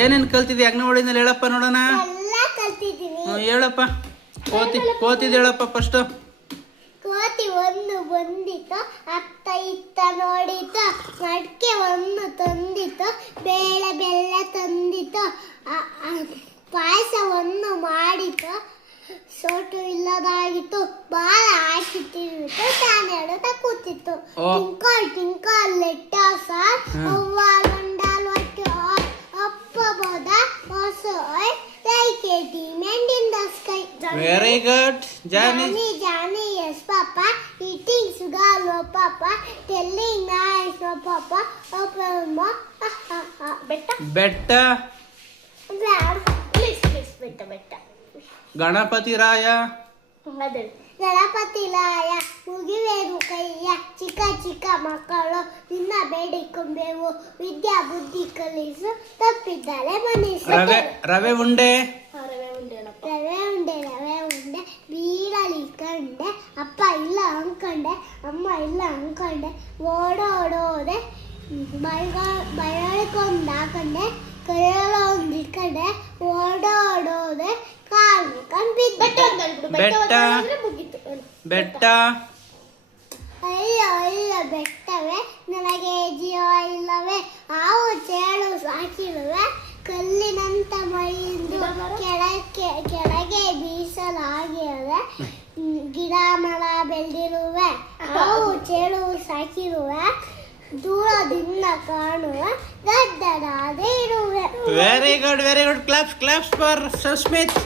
ಏನೇನು ಕಲ್ತಿದ್ದಿ ಅಂಗನವಾಡಿನಲ್ಲಿ ಹೇಳಪ್ಪ ನೋಡೋಣ. ಎಲ್ಲ ಕಲ್ತಿದ್ದೀನಿ. ಹೇಳಪ್ಪ. ಕೋತಿದ್ ಹೇಳಪ್ಪ ಫಸ್ಟ್. ಕೋತಿ ಒಂದು ಬಂದಿತ್ತು, ಅತ್ತ ಇತ್ತ ನೋಡಿತು, ಮಡಿಕೆ ಒಂದು ತಂದಿತ್ತು, ಬೇಳೆ ಬೆಲ್ಲ ತಂದಿತ್ತು, ಪಾಯಸವನ್ನು ಮಾಡಿತು, ಸೋಟು ಇಲ್ಲದಾಗಿತ್ತು, ಬಾಲ ಹಾಕಿ ತಿರುಗಿತು, ತಾನೇ ಹೇಳುತ್ತಾ ಕೂತಿತ್ತು. ಟಿಂಕಲ್ ಟಿಂಕಲ್ ಲಿಟಲ್ ಸ್ಟಾರ್, ಅವ್ವ ಗಂಡಲ್ ಒಟ್ಟು ಅಪ್ಪ ಬೋದ also like a diamond in the sky. Very good. Johnny, yes papa, eating sugar no papa, telling nice no papa, open mo, ಬೆಟ್ಟ. please ಬೆಟ್ಟ. ಗಣಪತಿ ರಾಯ. ಗಣಪತಿ ರಾಯ ಮುಗಿವೇರು ಕೈಯ, ಚಿಕ್ಕ ಚಿಕ್ಕ ಮಕ್ಕಳು ನಿನ್ನ ಬೇಡಿಕೊಂಬೆವು, ವಿದ್ಯಾ ಬುದ್ಧಿ ಕಲಿಸು, ತಪ್ಪಿದ್ದಾರೆ ಮನಸ್ಸು. ರವೆ ಉಂಡೆ. ರವೆ ಉಂಡೆ ಬೀಳಲಿ ಕಂಡೆ, ಅಪ್ಪ ಇಲ್ಲ ಅಂದ್ಕೊಂಡೆ, ಅಮ್ಮ ಇಲ್ಲ ಅಂದ್ಕೊಂಡೆ, ಓಡೋಡೋದೆ, ಬಯಳ್ಕೊಂಡು ಹಾಕೊಂಡೆ, ಕೈಯೆಲ್ಲ ಒಂದು ಇಟ್ಕೊಂಡೆ, ಓಡೋಡೋದೆ, ಕಾಲು ಬೆಟ್ಟ. ಅಯ್ಯೋ ಬೆಟ್ಟವೇ ನನಗೆ ಜೀವ ಇಲ್ಲವೇ, ಹಾವು ಚೇಳು ಸಾಕಿರುವೆ, ಕಲ್ಲಿನಂತ ಮೈಯಿಂದ ಕೆಳಗೆ ಬೀಸಲಾಗಿರುವೆ, ಗಿಡ ಮರ ಬೆಳೆದಿರುವೆ, ಹಾವು ಚೇಳು ಸಾಕಿರುವೆ, ದೂರದಿಂದ ಕಾಣುವೆ, ದೊಡ್ಡದಾದ ಇರುವೆ. Very good. Claps for ಸುಸ್ಮಿತ್.